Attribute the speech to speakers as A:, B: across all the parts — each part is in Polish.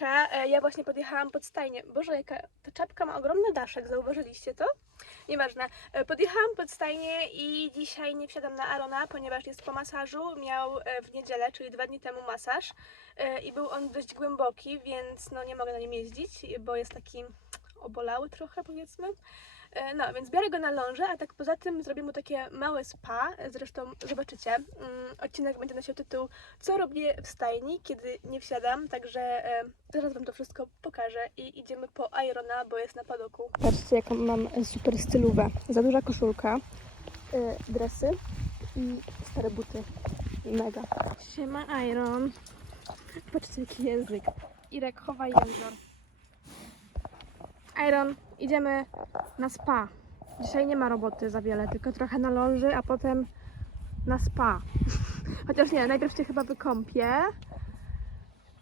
A: E, ja właśnie podjechałam pod stajnię. Boże, jaka ta czapka ma ogromny daszek, zauważyliście to? Nieważne. E, Podjechałam pod stajnię i dzisiaj nie wsiadam na Arona, ponieważ jest po masażu. Miał e, w niedzielę, czyli dwa dni temu masaż i był on dość głęboki, więc no nie mogę na nim jeździć, bo jest taki obolały trochę powiedzmy. E, No, więc biorę go na lążę, a tak poza tym zrobię mu takie małe spa. Zresztą zobaczycie, mm, odcinek będzie nosił tytuł Co robię w stajni, kiedy nie wsiadam, także e, zaraz Wam to wszystko pokażę i idziemy po Irona, bo jest na padoku. Patrzcie, jaką mam super stylówę. Za duża koszulka, e, dresy i stare buty. Mega. Siema Iron. Patrzcie, jaki język. Irek, chowaj język. Iron, idziemy na spa. Dzisiaj nie ma roboty za wiele, tylko trochę na ląży, a potem na spa. Chociaż nie, najpierw cię chyba wykąpię.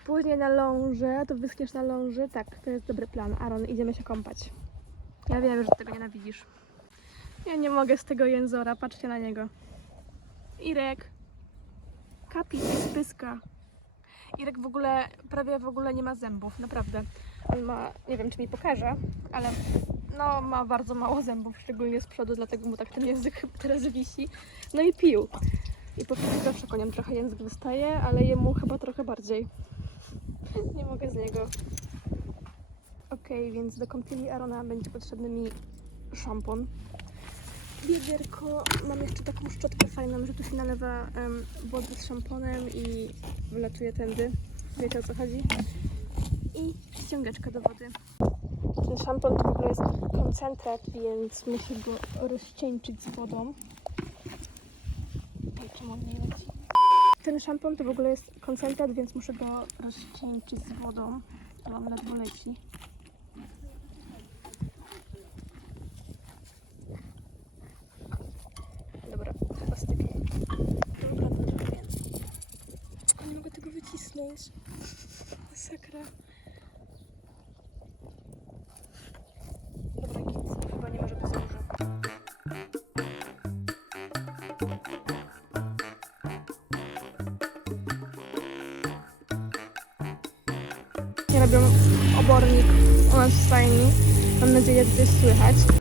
A: Później na ląży, to wyschniesz na ląży. Tak, to jest dobry plan. Aaron, idziemy się kąpać. Ja wiem, że tego nienawidzisz. Ja nie mogę z tego jęzora, patrzcie na niego. Irek. Kapi, spyska. Irek w ogóle, prawie w ogóle nie ma zębów, naprawdę. On ma, nie wiem czy mi pokaże, ale no ma bardzo mało zębów, szczególnie z przodu, dlatego mu tak ten język teraz wisi. No i pił. I po prostu zawsze koniom trochę język wystaje, ale jemu chyba trochę bardziej. Nie mogę z niego. Okej, więc do kąpieli Arona będzie potrzebny mi szampon. Wiaderko, mam jeszcze taką szczotkę fajną, że tu się nalewa wody z szamponem i wylatuje tędy. Wiecie o co chodzi? I ściągaczka do wody. Ten szampon to w ogóle jest koncentrat, więc muszę go rozcieńczyć z wodą. Nie leci? Ten szampon to w ogóle jest koncentrat, więc muszę go rozcieńczyć z wodą. To on ledwo leci. Robią obornik u nas w stajni. Mam nadzieję, że coś słychać.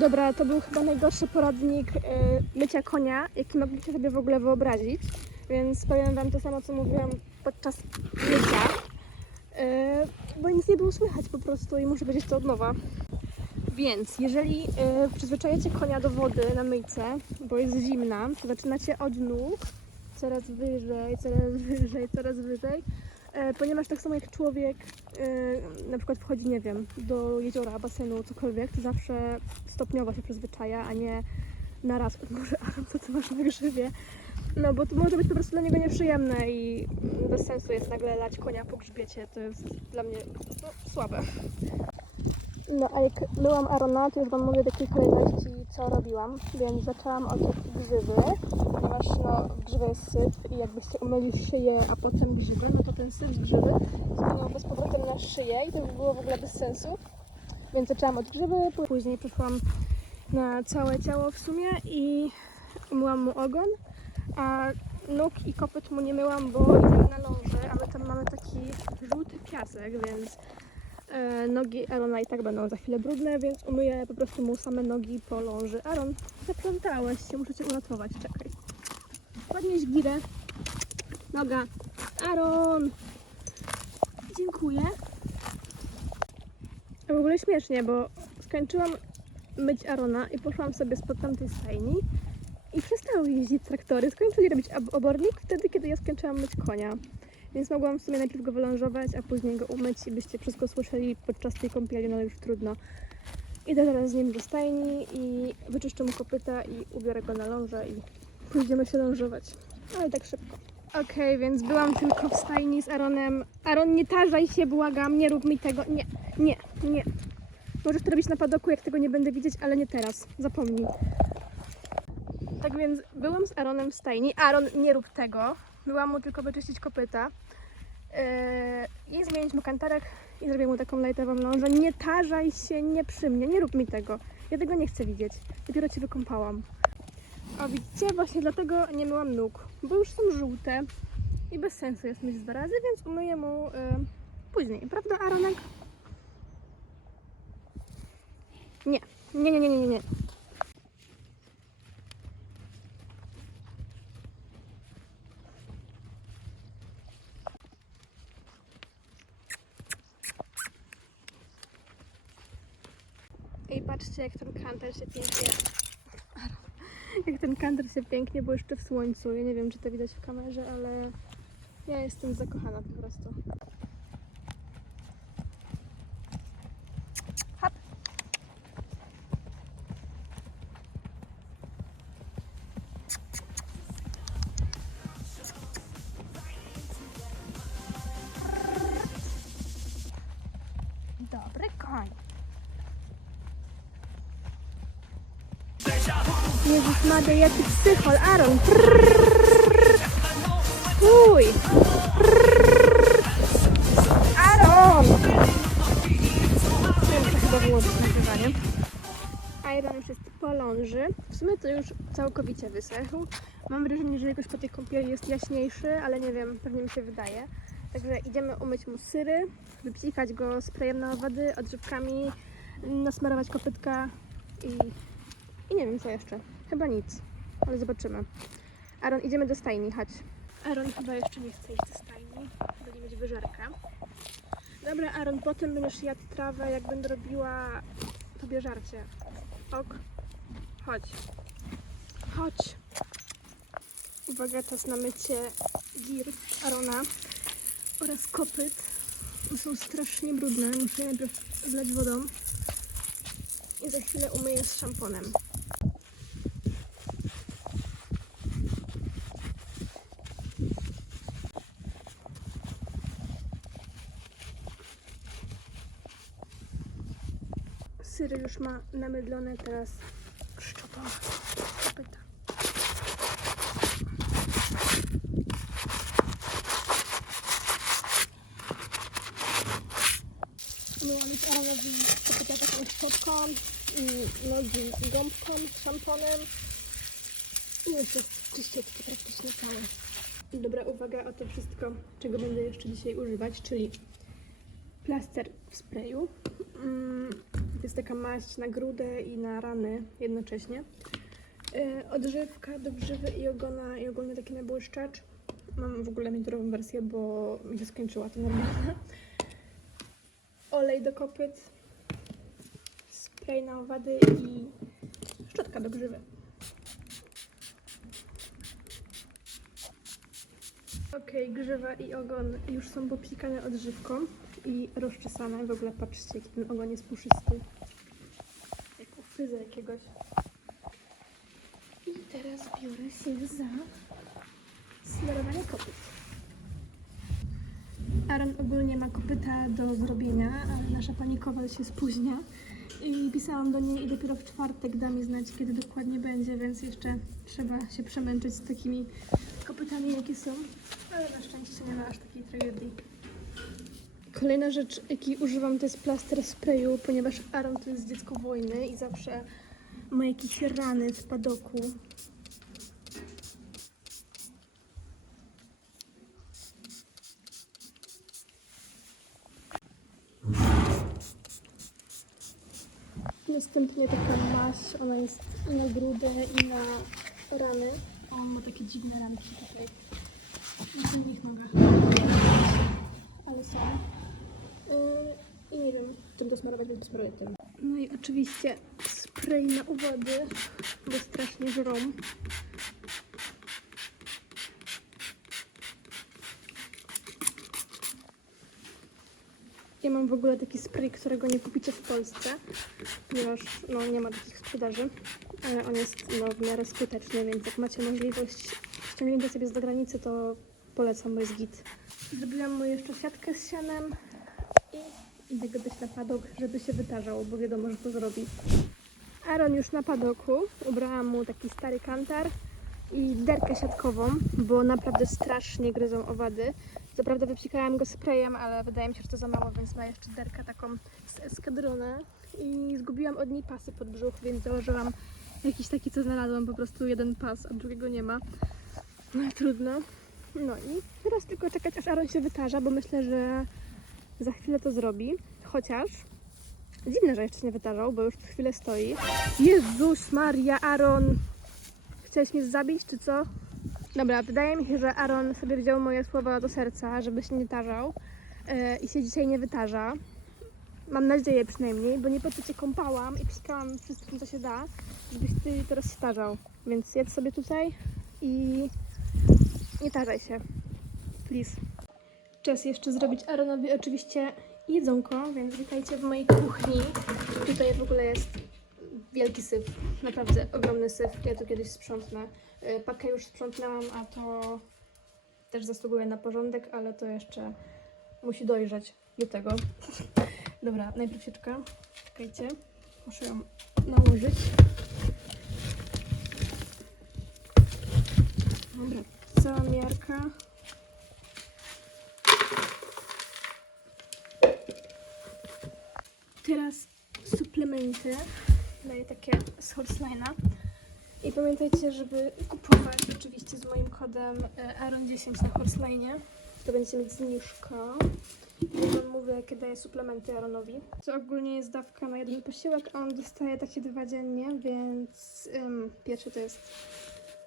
A: Dobra, to był chyba najgorszy poradnik y, mycia konia, jaki mogliście sobie w ogóle wyobrazić. Więc powiem Wam to samo, co mówiłam podczas mycia. Y, bo nic nie było słychać po prostu i muszę powiedzieć to od nowa. Więc jeżeli y, przyzwyczajacie konia do wody na myjce, bo jest zimna, to zaczynacie od nóg coraz wyżej, coraz wyżej, coraz wyżej. E, ponieważ tak samo jak człowiek e, na przykład wchodzi, nie wiem, do jeziora, basenu, cokolwiek, to zawsze stopniowo się przyzwyczaja, a nie na raz. Może Aaron, co ty masz na grzybie? No, bo to może być po prostu dla niego nieprzyjemne i bez sensu jest nagle lać konia po grzbiecie. To jest dla mnie no, słabe. No, a jak byłam Arona, to już Wam mówię takiej kolejności, co robiłam. Więc zaczęłam od grzywy, ponieważ no, w grzywie jest syf i jakbyście umyli szyję, a potem grzybę, no to ten syf z grzywy spłynąłby z powrotem na szyję i to by było w ogóle bez sensu. Więc zaczęłam od grzywy, później przeszłam na całe ciało w sumie i umyłam mu ogon, a nóg i kopyt mu nie myłam, bo idziemy na ląży, a my tam mamy taki żółty piasek, więc e, nogi Arona i tak będą za chwilę brudne, więc umyję po prostu mu same nogi po ląży. Aaron, zaplątałeś się, muszę cię uratować, czekaj. Podnieś girę. Noga. Aaron! Dziękuję. W ogóle śmiesznie, bo skończyłam myć Arona i poszłam sobie spod tamtej stajni i przestały jeździć traktory. Skończyli robić ob- obornik wtedy, kiedy ja skończyłam myć konia. Więc mogłam w sumie najpierw go wylążować, a później go umyć i byście wszystko słyszeli podczas tej kąpieli, no już trudno. Idę teraz z nim do stajni i wyczyszczę mu kopyta i ubiorę go na lążę i pójdziemy się lążować. Ale tak szybko. Okej, więc byłam tylko w stajni z Aaronem. Aaron, nie tarzaj się, błagam, nie rób mi tego. Nie, nie, nie. Możesz to robić na padoku, jak tego nie będę widzieć, ale nie teraz. Zapomnij. Tak więc byłam z Aaronem w stajni. Aaron, nie rób tego. Byłam mu tylko wyczyścić kopyta. Yy, I zmienić mu kantarek i zrobię mu taką lajtową lążę. Nie tarzaj się, nie przy mnie, nie rób mi tego. Ja tego nie chcę widzieć. Dopiero cię wykąpałam. O widzicie, właśnie dlatego nie myłam nóg, bo już są żółte i bez sensu jest myć dwa razy, więc umyję mu y, później. Prawda, Aaronek? Nie, nie, nie, nie, nie, nie. Ej, patrzcie, jak ten kanter się pięknie jak ten kanter się pięknie błyszczy w słońcu. Ja nie wiem, czy to widać w kamerze, ale ja jestem zakochana po prostu. Jezus Maria, jaki psychol, Aaron. Uj. Aaron! Nie muszę chyba wyłożyć nagrywanie. Aaron już jest po ląży. W sumie to już całkowicie wysechł. Mam wrażenie, że jakoś po tej kąpieli jest jaśniejszy, ale nie wiem, pewnie mi się wydaje. Także idziemy umyć mu syry, wypsikać go sprayem na owady, odżywkami, nasmarować kopytka i i nie wiem co jeszcze. Chyba nic. Ale zobaczymy. Aaron, idziemy do stajni, chodź. Aaron chyba jeszcze nie chce iść do stajni. Będzie mieć wyżerkę. Dobra, Aaron, potem będziesz jadł trawę, jak będę robiła tobie żarcie. Ok. Chodź. Chodź. Uwaga, czas na mycie gir Arona oraz kopyt. Są strasznie brudne. Muszę je najpierw zlać wodą. I za chwilę umyję z szamponem. Syry już ma namydlone, teraz szczotowe kopyta. Myłam Aaronowi kopyta taką szczotką nogi gąbką, szamponem i już jest czyściutkie praktycznie całe. Dobra, uwaga o to wszystko, czego będę jeszcze dzisiaj używać, czyli plaster w sprayu. Mm, jest taka maść na grudę i na rany jednocześnie. Yy, Odżywka do grzywy i ogona i ogólnie taki nabłyszczacz. Mam w ogóle miniaturową wersję, bo mi się skończyła to normalna. Olej do kopyt, spray na owady i szczotka do grzywy. Okej, grzywa i ogon już są popsikane odżywką i rozczesane. W ogóle patrzcie, jaki ten ogon jest puszysty. Fryza jakiegoś. I teraz biorę się za smarowanie kopyt. Aaron ogólnie ma kopyta do zrobienia, ale nasza pani Kowal się spóźnia. I pisałam do niej i dopiero w czwartek da mi znać, kiedy dokładnie będzie, więc jeszcze trzeba się przemęczyć z takimi kopytami, jakie są. Ale na szczęście nie ma aż takiej tragedii. Kolejna rzecz, jaki używam, to jest plaster sprayu, ponieważ Aaron to jest dziecko wojny i zawsze ma jakieś rany w padoku. Następnie taka maść, ona jest na grudę, i na rany. On ma takie dziwne ranki tutaj. I nogę. Ale są. Yy, I nie wiem, czym to smarować, więc smaruję tym. No i oczywiście spray na uwody, bo strasznie żrą. Ja mam w ogóle taki spray, którego nie kupicie w Polsce, ponieważ no, nie ma takich sprzedaży, ale on jest no, w miarę skuteczny, więc jak macie możliwość ściągnięcia sobie z zagranicy, to polecam, bo jest git. Zrobiłam mu jeszcze siatkę z sianem idę go na padok, żeby się wytarzał, bo wiadomo, że to zrobi. Aaron już na padoku, ubrałam mu taki stary kantar i derkę siatkową, bo naprawdę strasznie gryzą owady. Co prawda wypsikałam go sprayem, ale wydaje mi się, że to za mało, więc ma jeszcze derkę taką z eskadrony i zgubiłam od niej pasy pod brzuch, więc założyłam jakiś taki, co znalazłam, po prostu jeden pas, a drugiego nie ma. No trudno. No i teraz tylko czekać, aż Aaron się wytarza, bo myślę, że za chwilę to zrobi. Chociaż dziwne, że jeszcze nie wytarzał, bo już tu chwilę stoi. Jezus Maria, Aaron! Chciałeś mnie zabić, czy co? Dobra, wydaje mi się, że Aaron sobie wziął moje słowa do serca, żeby się nie tarzał yy, i się dzisiaj nie wytarza. Mam nadzieję przynajmniej, bo nie po to cię kąpałam i psikałam wszystkim, co się da, żebyś ty teraz się tarzał. Więc jedz sobie tutaj i nie tarzaj się. Please. Czas jeszcze zrobić Aaronowi oczywiście jedzonko, więc witajcie w mojej kuchni. Tutaj w ogóle jest wielki syf, naprawdę ogromny syf. Ja tu kiedyś sprzątnę. Y, Pakę już sprzątnęłam, a to też zasługuje na porządek, ale to jeszcze musi dojrzeć do tego. Dobra, najpierw sieczka. Czekajcie, muszę ją nałożyć. Dobra, cała miarka. Teraz suplementy. Daję takie z Horseline'a. I pamiętajcie, żeby kupować oczywiście z moim kodem e, Aaron10 na Horseline. To będziecie mieć zniżkę. Wam mówię, jakie daję suplementy Aaronowi. To ogólnie jest dawka na jeden posiłek, a on dostaje takie dwa dziennie, więc ym, pierwszy to jest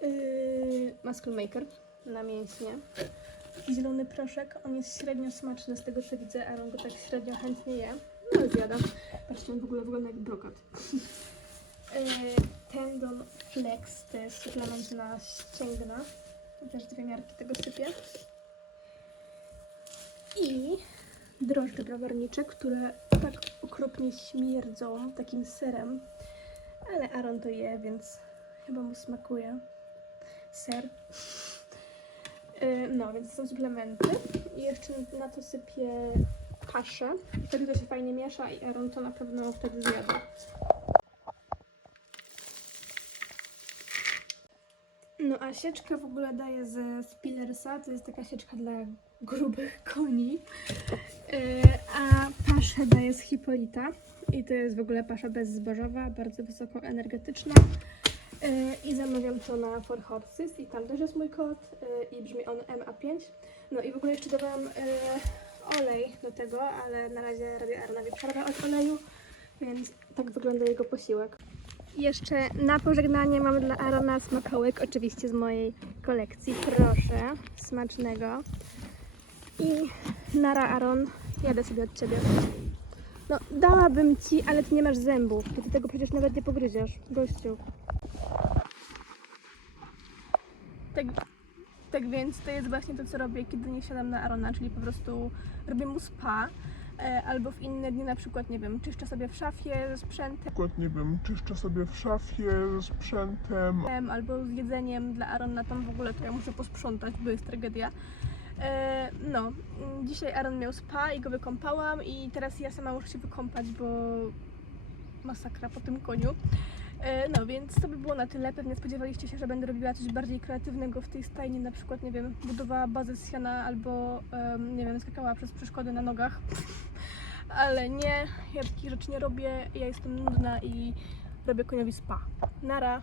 A: yy, Muscle Maker na mięśnie. Zielony proszek, on jest średnio smaczny z tego co widzę, Aaron go tak średnio chętnie je. No zjadam. Patrzcie, on w ogóle wygląda jak brokat. Yy, Tendon Flex to jest suplement na ścięgna. Też dwie miarki tego sypię. I drożdże brawarnicze, które tak okropnie śmierdzą takim serem. Ale Aaron to je, więc chyba mu smakuje ser. Yy, No, więc to są suplementy. I jeszcze na to sypię kaszę. Wtedy to się fajnie miesza i Aaron to na pewno wtedy zjada. No a sieczkę w ogóle daję ze Spillersa, to jest taka sieczka dla grubych koni. Yy, a paszę daję z Hipolita i to jest w ogóle pasza bezzbożowa, bardzo wysoko energetyczna. Yy, I zamawiam to na For Horses i tam też jest mój kod yy, i brzmi on MA5. No i w ogóle jeszcze dodałam olej do tego, ale na razie robię Aaronowi przerwę od oleju, więc tak wygląda jego posiłek. Jeszcze na pożegnanie mamy dla Arona smakołek, oczywiście z mojej kolekcji. Proszę, smacznego. I nara Aaron, jadę sobie od Ciebie. No, dałabym Ci, ale Ty nie masz zębów, to Ty tego przecież nawet nie pogryziesz, gościu. Tak, tak więc to jest właśnie to, co robię, kiedy nie siadam na Arona, czyli po prostu robię mu spa. e, Albo w inne dni, na przykład, nie wiem, czyszczę sobie w szafie ze sprzętem,
B: przykład, nie wiem, czyszczę sobie w szafie ze sprzętem,
A: Em, albo z jedzeniem dla Arona tam w ogóle to ja muszę posprzątać, bo jest tragedia. E, no, dzisiaj Aaron miał spa i go wykąpałam i teraz ja sama muszę się wykąpać, bo masakra po tym koniu. E, no, więc to by było na tyle. Pewnie spodziewaliście się, że będę robiła coś bardziej kreatywnego w tej stajni, na przykład, nie wiem, budowała bazę z siana albo, em, nie wiem, skakała przez przeszkody na nogach. Ale nie, ja takich rzeczy nie robię, ja jestem nudna i robię koniowi spa. Nara!